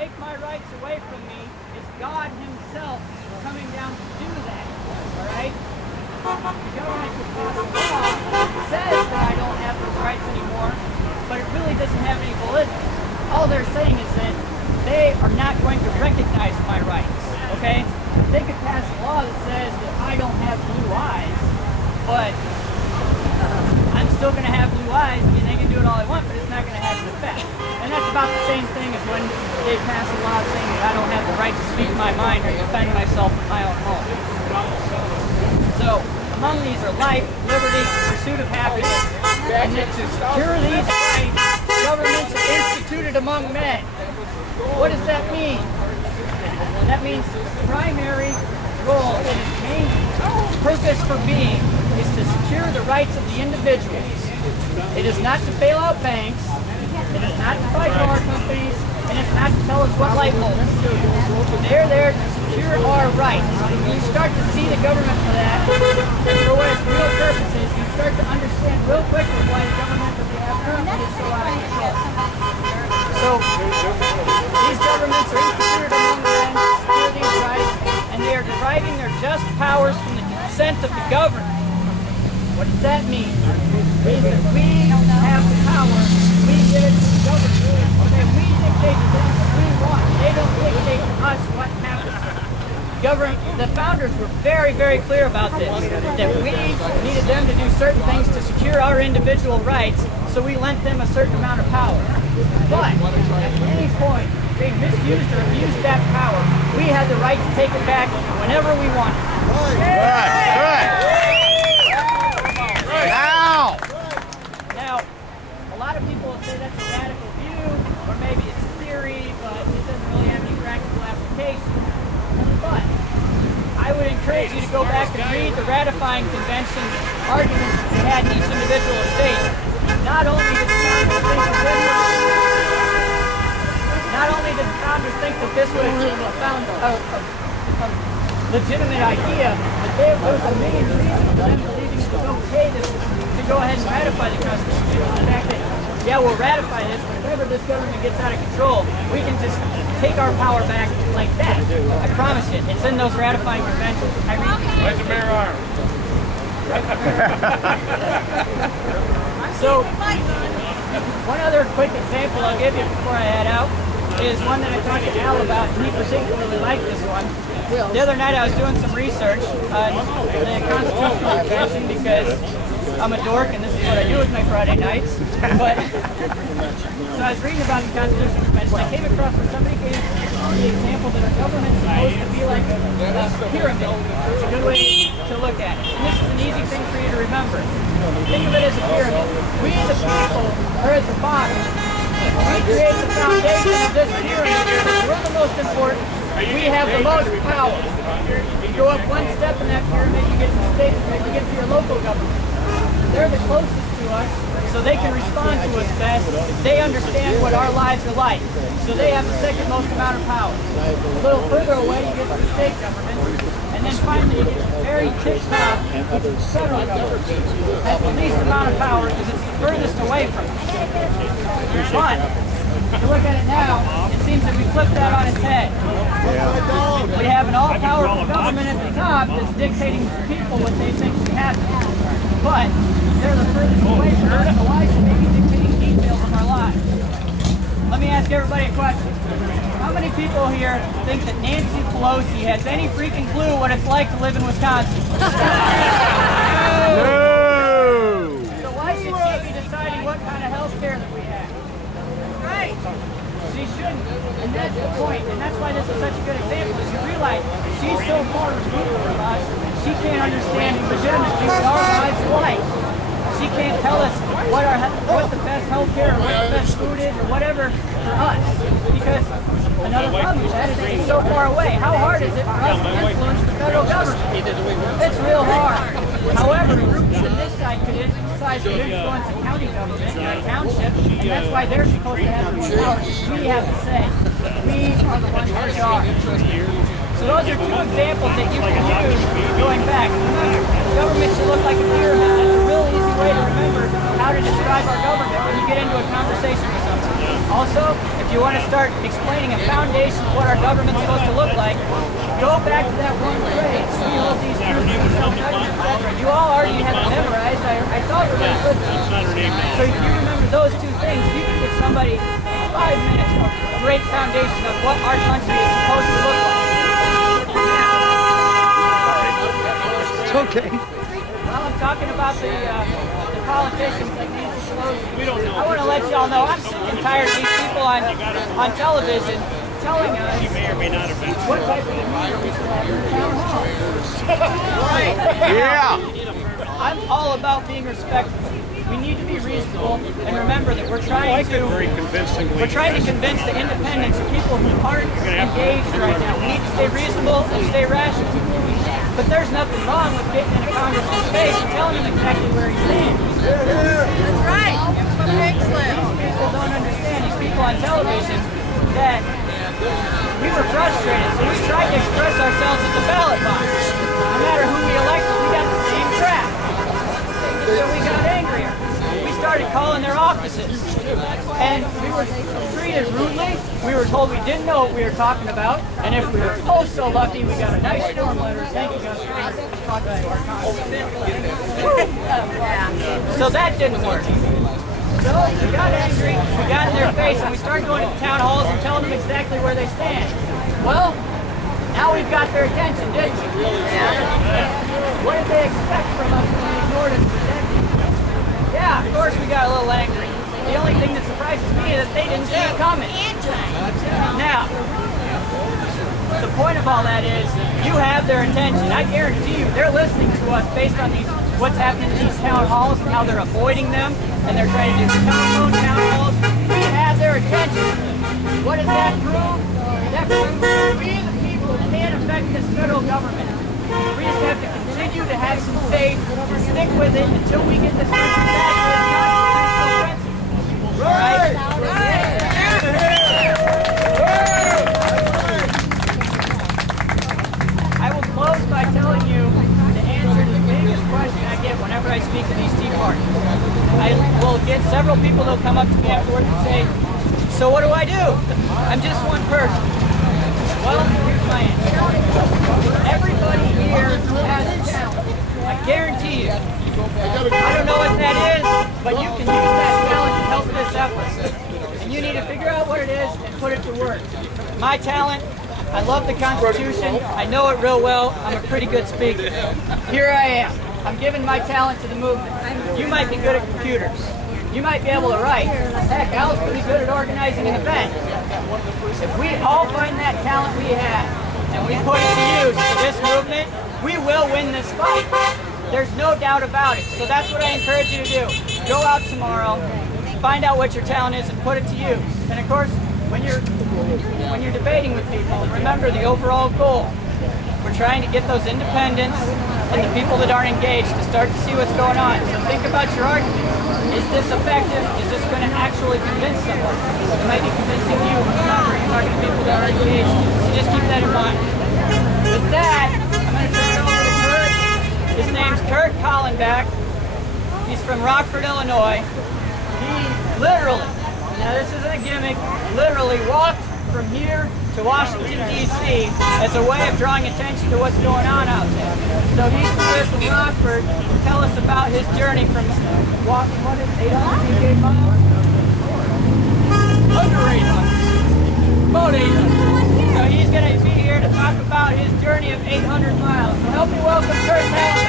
take my rights away from me is God himself coming down to do that. Alright? The government could pass a law that says that I don't have those rights anymore, but it really doesn't have any validity. All they're saying is that they are not going to recognize my rights. Okay? They could pass a law that says that I don't have blue eyes, but I'm still going to have blue eyes. I mean, they can do it all they want, but it's not going to have an effect. And that's about the same thing as when they pass a law saying that I don't have the right to speak my mind or defend myself in my own home. So, among these are life, liberty, pursuit of happiness, and that to secure these rights, governments are instituted among men. What does that mean? That means the primary role and its main purpose for being is to secure the rights of the individuals. It is not to bail out banks, it is not to buy car companies, and it's not to tell us what light bulbs. They're there to secure our rights. When you start to see the government for that, and for what its real purpose is, you start to understand real quickly why the government that we have currently is so out of control. So, these governments are instituted among men to secure these rights, and they are deriving their just powers from the consent of the governed. What does that mean? It means that we have the power, we give it to the government, and we dictate to them what we want. They don't dictate to us what happens. The founders were very, very clear about this, that we needed them to do certain things to secure our individual rights, so we lent them a certain amount of power. But at any point, they misused or abused that power. We had the right to take it back whenever we wanted. Now, a lot of people will say that's a radical view, or maybe it's theory, but it doesn't really have any practical application. But I would encourage you to go back and read the ratifying convention arguments that they had in each individual state. Not only did the founders think that this was a legitimate idea, but there was a main reason for them believing it was okay to go ahead and ratify the Constitution. The fact that, yeah, we'll ratify this, but whenever this government gets out of control, we can just take our power back like that. I promise you, it's in those ratifying conventions. I read these. Where's the mayor arm? So, one other quick example I'll give you before I head out is one that I talked to Al about, and he particularly liked this one. The other night I was doing some research on the Constitutional Convention because I'm a dork and this is what I do with my Friday nights. But so I was reading about the Constitutional Convention. I came across where somebody gave the example that our government is supposed to be like a pyramid. It's a good way to look at it. And this is an easy thing for you to remember. Think of it as a pyramid. We the people are at the bottom. We create the foundation of this pyramid. We're the most important. We have the most power. You go up one step in that pyramid, you get to the state, you get to your local government. They're the closest to us, so they can respond to us best. They understand what our lives are like, so they have the second most amount of power. A little further away, you get to the state government, and then finally you get to the very tip top, which is the federal government. Has the least amount of power because it's the furthest away from us. But to look at it now, it seems that we flipped that on its head. We have an all-powerful government at the top that's dictating to people what they think should happen. But they're the furthest away from us, so why should they be dictating details of our lives? Let me ask everybody a question. How many people here think that Nancy Pelosi has any freaking clue what it's like to live in Wisconsin? No! So why should she be deciding what kind of health care that we have? Right. She shouldn't. And that's the point. And that's why this is such a good example, is you realize she's so far removed from us, she can't understand legitimately what our lives are like. She can't tell us what the best health care or what the best food is or whatever for us. Because another problem is that it's so far away. How hard is it for us to influence the federal government? It's real hard. However, groups on this side could influence the county government and our township, and that's why they're supposed to have the power. We have to say. We are the ones in charge. So those are two examples that you can use going back. Remember, government should look like a pyramid. That's a real easy way to remember how to describe our government when you get into a conversation with somebody. Also, if you want to start explaining a foundation of what our government's supposed to look like, go back to that one phrase. We hold these truths in self-government, etc. You all already have it memorized. I saw you really good. So if you remember those two things, you can give somebody in 5 minutes a great foundation of what our country is supposed to look like. It's okay. Well, I'm talking about the politicians like Nancy Pelosi. I want to let y'all know I'm sick and tired of these people on television telling us what type of media we should have in the town hall. Right. Yeah. I'm all about being respectful. We need to be reasonable and remember that we're trying to convince the independents, people who aren't engaged right now. We need to stay reasonable and stay rational. But there's nothing wrong with getting in a congressman's face and telling him exactly where he stands. That's right. These people don't understand, these people on television, that we were frustrated, so we tried to express ourselves at the ballot box. No matter who we elected, we got the same crap. So we got angrier. We started calling their offices. And we were treated rudely. We were told we didn't know what we were talking about. And if we were so lucky, we got a nice storm letter thanking us for talking to our congressman. So that didn't work. So we got angry, we got in their face, and we started going to the town halls and telling them exactly where they stand. Well, now we've got their attention, didn't we? What did they expect from us when we ignored it for decades? Yeah, of course we got a little angry. The only thing that surprises me is that they didn't see it coming. Now, the point of all that is, you have their attention. I guarantee you, they're listening to us based on what's happening in these town halls and how they're avoiding them, and they're trying to do telephone town halls. We have their attention. What does that prove? That proves that we, the people, can't affect this federal government. We just have to continue to have some faith and stick with it until we get this country back to its constitutional principles. Right? I will close by telling you the answer to the biggest question I get whenever I speak to these Tea Parties. I will get several people that will come up to me afterwards and say, so what do I do? I'm just one person. Well, here's my answer. Everybody here has a talent. I guarantee you. I don't know what that is, but you can use that talent to help this effort. And you need to figure out what it is and put it to work. My talent, I love the Constitution. I know it real well. I'm a pretty good speaker. Here I am. I'm giving my talent to the movement. You might be good at computers. You might be able to write. Heck, I was pretty good at organizing an event. If we all find that talent we have and we put it to use for this movement, we will win this fight. There's no doubt about it. So that's what I encourage you to do. Go out tomorrow, find out what your talent is, and put it to use. And of course, when you're debating with people, remember the overall goal. We're trying to get those independents and the people that aren't engaged to start to see what's going on. So think about your argument. Is this effective? Is this going to actually convince someone? It might be convincing you. Remember, you're talking to people that are engaged. So just keep that in mind. With that, I'm going to turn it over to Kurt. His name's Kurt Collenbach. He's from Rockford, Illinois. He literally, now this isn't a gimmick, literally walked from here to Washington, D.C. as a way of drawing attention to what's going on out there. So he's here from Rockford to tell us about his journey from walking, what is 888 miles? Under 800. About 800. So he's going to be here to talk about his journey of 800 miles. So help me welcome Kurt Collenbach.